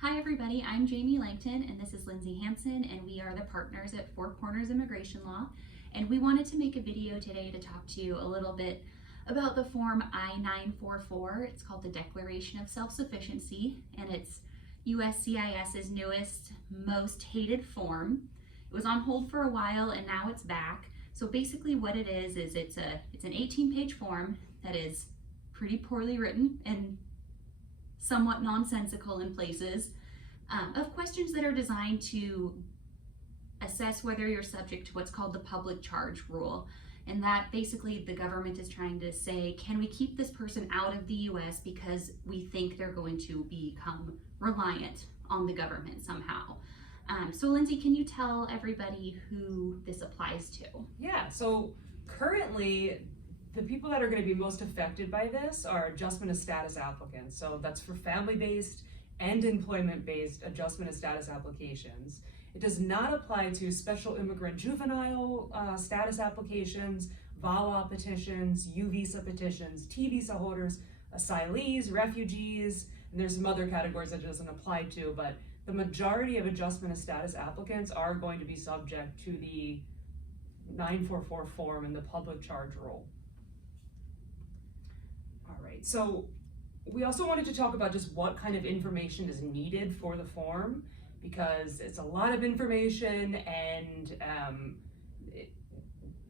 Hi everybody, I'm Jamie Langton and this is Lindsay Hansen, and we are the partners at Four Corners Immigration Law, and we wanted to make a video today to talk to you a little bit about the form I-944. It's called the Declaration of Self-Sufficiency, and it's USCIS's newest, most hated form. It was on hold for a while and now it's back. So basically what it is it's an 18-page form that is pretty poorly written and somewhat nonsensical in places, of questions that are designed to assess whether you're subject to what's called the public charge rule. And that basically the government is trying to say, can we keep this person out of the US because we think they're going to become reliant on the government somehow? So Lindsay, can you tell everybody who this applies to? Yeah, so currently the people that are going to be most affected by this are adjustment of status applicants. So that's for family-based and employment-based adjustment of status applications. It does not apply to special immigrant juvenile status applications, VAWA petitions, U visa petitions, T visa holders, asylees, refugees, and there's some other categories that it doesn't apply to, but the majority of adjustment of status applicants are going to be subject to the 944 form and the public charge rule. All right, so we also wanted to talk about just what kind of information is needed for the form, because it's a lot of information, and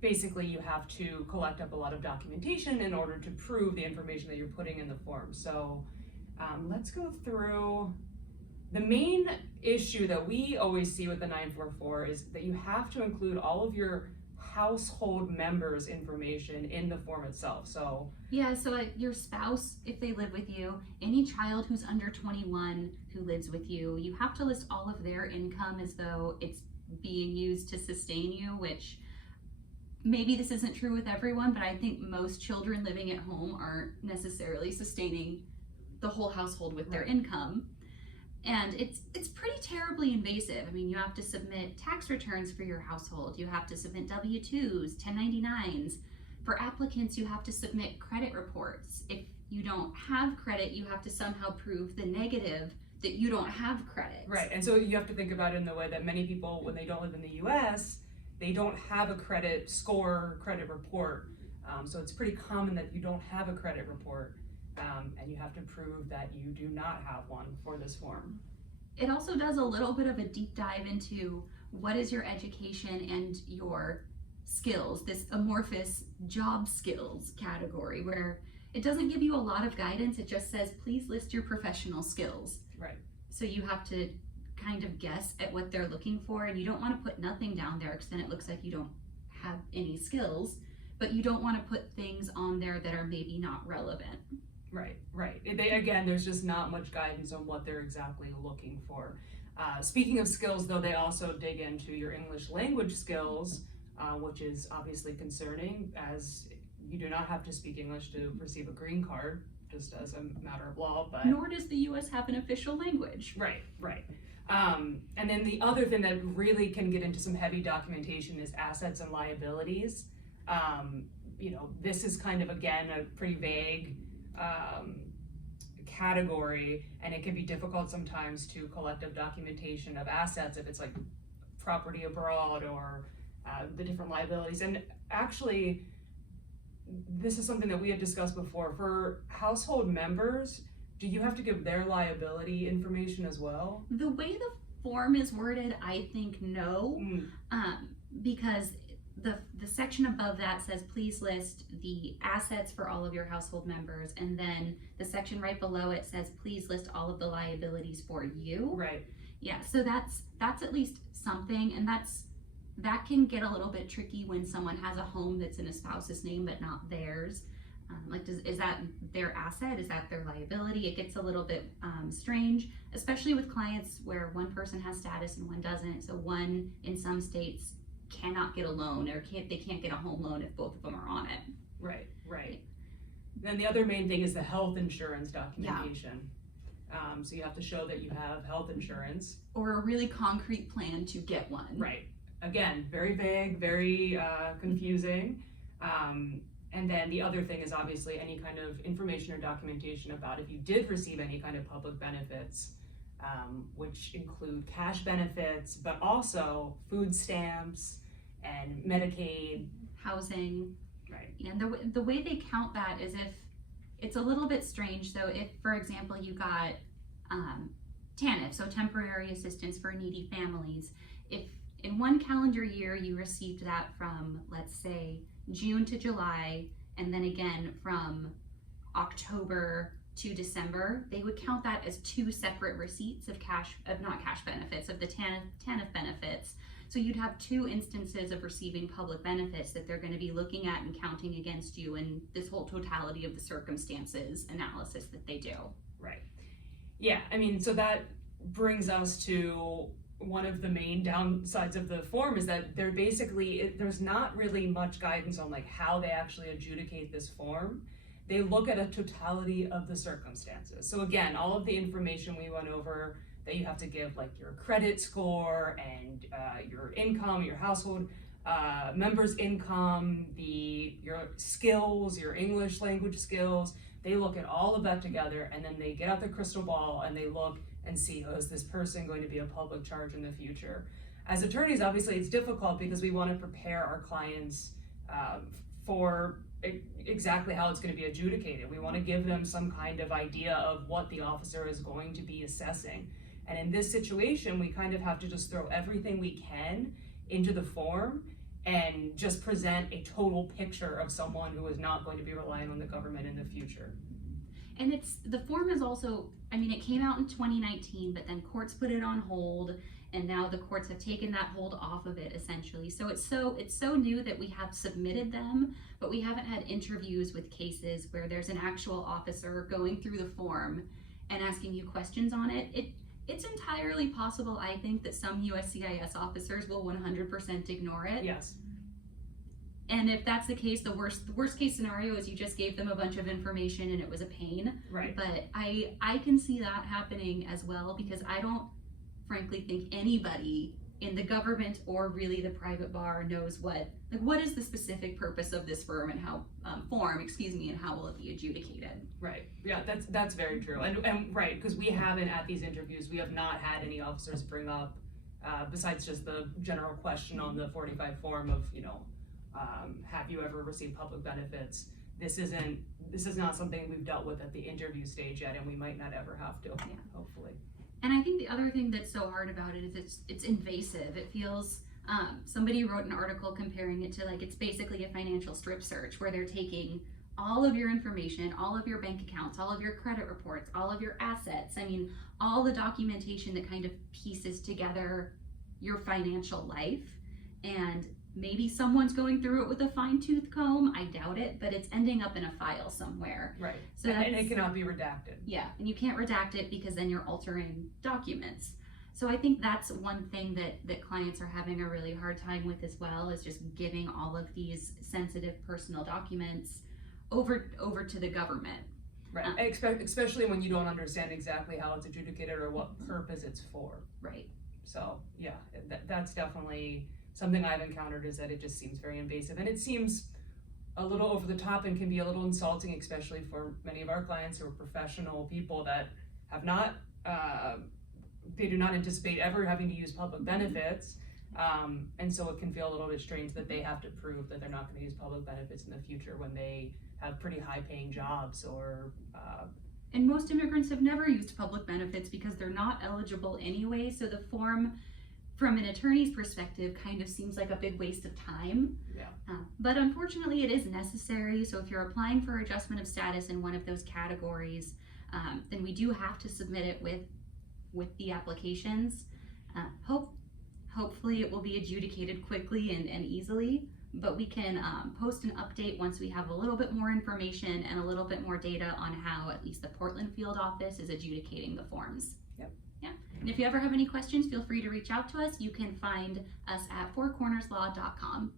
basically you have to collect up a lot of documentation in order to prove the information that you're putting in the form. So let's go through. The main issue that we always see with the 944 is that you have to include all of your household members' information in the form itself. So yeah, so your spouse, if they live with you, any child who's under 21 who lives with you, you have to list all of their income as though it's being used to sustain you, which maybe this isn't true with everyone, but I think most children living at home aren't necessarily sustaining the whole household with their income. And it's pretty terribly invasive. I mean, you have to submit tax returns for your household. You have to submit W-2s, 1099s. For applicants, you have to submit credit reports. If you don't have credit, you have to somehow prove the negative that you don't have credit. Right, and so you have to think about it in the way that many people, when they don't live in the US, they don't have a credit score, credit report. So it's pretty common that you don't have a credit report. And you have to prove that you do not have one for this form. It also does a little bit of a deep dive into what is your education and your skills, this amorphous job skills category, where it doesn't give you a lot of guidance. It just says, please list your professional skills. Right. So you have to kind of guess at what they're looking for, and you don't want to put nothing down there because then it looks like you don't have any skills, but you don't want to put things on there that are maybe not relevant. Right, right. Again, there's just not much guidance on what they're exactly looking for. Speaking of skills, though, they also dig into your English language skills, which is obviously concerning, as you do not have to speak English to receive a green card, just as a matter of law. But nor does the U.S. have an official language. Right, right. And then the other thing that really can get into some heavy documentation is assets and liabilities. You know, this is kind of, again, a pretty vague category, and it can be difficult sometimes to collect up documentation of assets if it's like property abroad or the different liabilities. And actually, this is something that we had discussed before. For household members, do you have to give their liability information as well? The way the form is worded, I think no, because the section above that says please list the assets for all of your household members, and then the section right below it says please list all of the liabilities for you. Right. Yeah, so that's at least something, and that can get a little bit tricky when someone has a home that's in a spouse's name but not theirs. Is that their asset? Is that their liability? It gets a little bit strange, especially with clients where one person has status and one doesn't. So one in some states cannot get a loan, or they can't get a home loan if both of them are on it. Right, right. Then the other main thing is the health insurance documentation. Yeah. So you have to show that you have health insurance. Or a really concrete plan to get one. Right. Again, very vague, very confusing. And then the other thing is obviously any kind of information or documentation about if you did receive any kind of public benefits which include cash benefits, but also food stamps and Medicaid. Housing. Right. And the way they count that is if it's a little bit strange. So if, for example, you got TANF, so temporary assistance for needy families, if in one calendar year you received that from, let's say, June to July, and then again from October to December, they would count that as two separate receipts of not cash benefits, of the TANF benefits. So you'd have two instances of receiving public benefits that they're going to be looking at and counting against you in this whole totality of the circumstances analysis that they do. Right. Yeah, I mean, so that brings us to one of the main downsides of the form is that there's not really much guidance on like how they actually adjudicate this form. They look at a totality of the circumstances. So again, all of the information we went over that you have to give, like your credit score and your income, your household members' income, your skills, your English language skills. They look at all of that together, and then they get out their crystal ball and they look and see, oh, is this person going to be a public charge in the future? As attorneys, obviously, it's difficult because we want to prepare our clients for exactly how it's going to be adjudicated. We want to give them some kind of idea of what the officer is going to be assessing. And in this situation, we kind of have to just throw everything we can into the form and just present a total picture of someone who is not going to be relying on the government in the future. And the form is also, I mean, it came out in 2019, but then courts put it on hold, and now the courts have taken that hold off of it essentially. So it's so new that we have submitted them, but we haven't had interviews with cases where there's an actual officer going through the form and asking you questions on it. It's entirely possible, I think, that some USCIS officers will 100% ignore it. Yes. And if that's the case, the worst case scenario is you just gave them a bunch of information and it was a pain. Right. But I can see that happening as well, because I don't frankly think anybody in the government or really the private bar knows what is the specific purpose of this form and how and how will it be adjudicated. Right. Yeah, that's very true. And right, because we haven't at these interviews, we have not had any officers bring up besides just the general question on the 45 form of, have you ever received public benefits? This is not something we've dealt with at the interview stage yet, and we might not ever have to, hopefully. And I think the other thing that's so hard about it is it's invasive. It feels, somebody wrote an article comparing it to like, it's basically a financial strip search where they're taking all of your information, all of your bank accounts, all of your credit reports, all of your assets. I mean, all the documentation that kind of pieces together your financial life. And maybe someone's going through it with a fine-tooth comb. I doubt it, but it's ending up in a file somewhere. Right. So and it cannot be redacted. Yeah, and you can't redact it because then you're altering documents. So I think that's one thing that clients are having a really hard time with as well, is just giving all of these sensitive personal documents over to the government. Right, especially when you don't understand exactly how it's adjudicated or what purpose it's for. Right. So yeah, that's definitely something I've encountered, is that it just seems very invasive, and it seems a little over the top and can be a little insulting, especially for many of our clients who are professional people that have not, they do not anticipate ever having to use public benefits. And so it can feel a little bit strange that they have to prove that they're not going to use public benefits in the future when they have pretty high paying jobs or and most immigrants have never used public benefits because they're not eligible anyway. So the form, from an attorney's perspective, kind of seems like a big waste of time. Yeah. But unfortunately it is necessary. So if you're applying for adjustment of status in one of those categories, then we do have to submit it with the applications. Hopefully it will be adjudicated quickly and easily, but we can post an update once we have a little bit more information and a little bit more data on how at least the Portland field office is adjudicating the forms. Yep. Yeah. And if you ever have any questions, feel free to reach out to us. You can find us at fourcornerslaw.com.